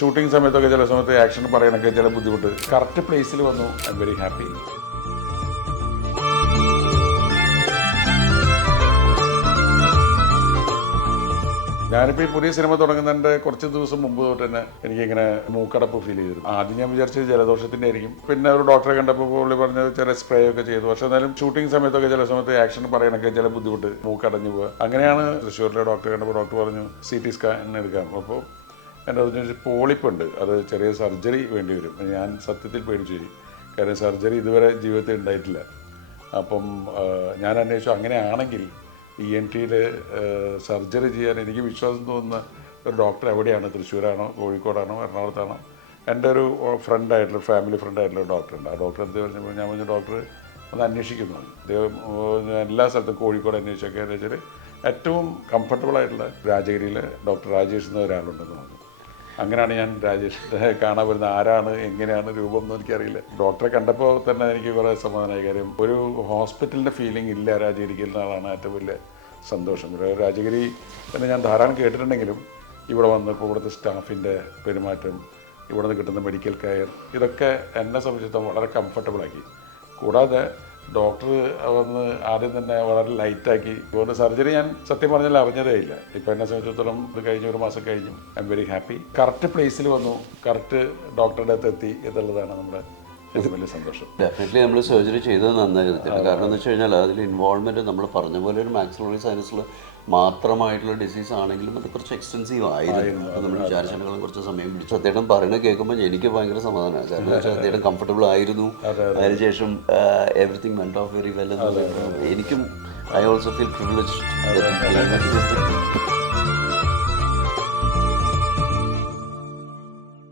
Shooting സമയത്തൊക്കെ ചില സമയത്ത് ആക്ഷൻ പറയാനൊക്കെ ചില ബുദ്ധിമുട്ട്. കറക്റ്റ് പ്ലേസിൽ വന്നു. ഐ വെരി ഹാപ്പി ഞാനിപ്പോൾ ഈ പുതിയ സിനിമ തുടങ്ങുന്നതിന്റെ കുറച്ച് ദിവസം മുമ്പ് തൊട്ട് തന്നെ എനിക്കിങ്ങനെ മൂക്കടപ്പ് ഫീൽ ചെയ്തിരുന്നു. ആദ്യം ഞാൻ വിചാരിച്ചത് ജലദോഷത്തിന്റെ ആയിരിക്കും. പിന്നെ ഒരു ഡോക്ടറെ കണ്ടപ്പോൾ പുള്ളി പറഞ്ഞത് ചില സ്പ്രേ ഒക്കെ ചെയ്തു. പക്ഷെ എന്നാലും ഷൂട്ടിംഗ് സമയത്തൊക്കെ ചില സമയത്ത് ആക്ഷൻ പറയാനൊക്കെ ചില ബുദ്ധിമുട്ട്. മൂക്കടഞ്ഞു പോവുക. അങ്ങനെയാണ് തൃശ്ശൂരിലെ ഡോക്ടറെ കണ്ടപ്പോൾ ഡോക്ടർ പറഞ്ഞു സി ടി സ്കാൻ എടുക്കാം. അപ്പോൾ എന്റെ അതിന് പോളിപ്പുണ്ട്. അത് ചെറിയ സർജറി വേണ്ടി വരും. ഞാൻ സത്യത്തിൽ പേടിച്ചു കാരണം സർജറി ഇതുവരെ ജീവിതത്തിൽ ഉണ്ടായിട്ടില്ല. അപ്പം ഞാൻ അന്വേഷിച്ചു. അങ്ങനെയാണെങ്കിൽ ഇ എൻ ടിയിൽ സർജറി ചെയ്യാൻ എനിക്ക് വിശ്വാസം തോന്നുന്ന ഒരു ഡോക്ടർ എവിടെയാണ്? തൃശ്ശൂരാണോ? കോഴിക്കോടാണോ? എറണാകുളത്താണോ? എന്റെ ഒരു ഫ്രണ്ടായിട്ടുള്ള ഫാമിലി ഫ്രണ്ടായിട്ടുള്ള ഡോക്ടറുണ്ട് ആ ഡോക്ടർ എന്ത് പറഞ്ഞപ്പോൾ ഞാൻ പറഞ്ഞു ഡോക്ടർ ഒന്ന് അന്വേഷിക്കുന്നു. അദ്ദേഹം എല്ലാ സ്ഥലത്തും കോഴിക്കോട് അന്വേഷിച്ചൊക്കെ എന്ന് വെച്ചാൽ ഏറ്റവും കംഫർട്ടബിൾ ആയിട്ടുള്ള രാജഗിരിയിൽ ഡോക്ടർ രാജേഷ് എന്ന ഒരാളുണ്ടെന്ന് പറഞ്ഞു. അങ്ങനെയാണ് ഞാൻ രാജേഷിനെ കാണാൻ വരുന്നത്. ആരാണ് എങ്ങനെയാണ് രൂപം എന്ന് എനിക്കറിയില്ല. ഡോക്ടറെ കണ്ടപ്പോൾ തന്നെ എനിക്ക് കുറേ സമാധാനമായി കാര്യം. ഒരു ഹോസ്പിറ്റലിന്റെ ഫീലിംഗ് ഇല്ല രാജഗിരിക്ക് എന്നാണ് ഏറ്റവും വലിയ സന്തോഷം. രാജഗിരി തന്നെ ഞാൻ ധാരാളം കേട്ടിട്ടുണ്ടെങ്കിലും ഇവിടെ വന്നപ്പോൾ ഇവിടുത്തെ സ്റ്റാഫിന്റെ പെരുമാറ്റം ഇവിടെ നിന്ന് കിട്ടുന്ന മെഡിക്കൽ കെയർ ഇതൊക്കെ എന്നെ സംബന്ധിച്ചിടത്തോളം വളരെ കംഫർട്ടബിളാക്കി കൂടാതെ ഡോക്ടർ വന്ന് ആദ്യം തന്നെ വളരെ ലൈറ്റാക്കി. അതുകൊണ്ട് സർജറി ഞാൻ സത്യം പറഞ്ഞാൽ അറിഞ്ഞതേ ഇല്ല. ഇപ്പം എന്നെ സംബന്ധിച്ചിടത്തോളം ഇത് കഴിഞ്ഞ ഒരു മാസം കഴിഞ്ഞു. I am very happy correct പ്ലേസിൽ വന്നു. കറക്റ്റ് ഡോക്ടറുടെ അടുത്ത് എത്തി എന്നുള്ളതാണ് നമ്മുടെ വലിയ സന്തോഷം. ഡെഫിനറ്റ്ലി നമ്മൾ സർജറി ചെയ്തത് നന്നായിരുന്നില്ല കാരണം എന്ന് വെച്ച് കഴിഞ്ഞാൽ അതിൽ ഇൻവോൾവ്മെന്റ് നമ്മൾ പറഞ്ഞ പോലെ ഒരു മാക്സിമോളി സൈനസിൽ മാത്രമായിട്ടുള്ള ഡിസീസ് ആണെങ്കിലും അത് കുറച്ച് എക്സ്റ്റെൻസീവ് ആയിരുന്നു. നമ്മൾ വിചാരിച്ചതിനേക്കാളും കുറച്ച് സമയം പിടിച്ചു. അദ്ദേഹം പറയുന്നത് കേൾക്കുമ്പോൾ എനിക്ക് ഭയങ്കര സമാധാനമാണ്. കാരണം വെച്ചാൽ അദ്ദേഹം കംഫർട്ടബിൾ ആയിരുന്നു. അതിനുശേഷം everything went off very well എന്നുള്ളത് എനിക്കും ഐ ഓൾസോ ഫീൽ പ്രിവിലേജ്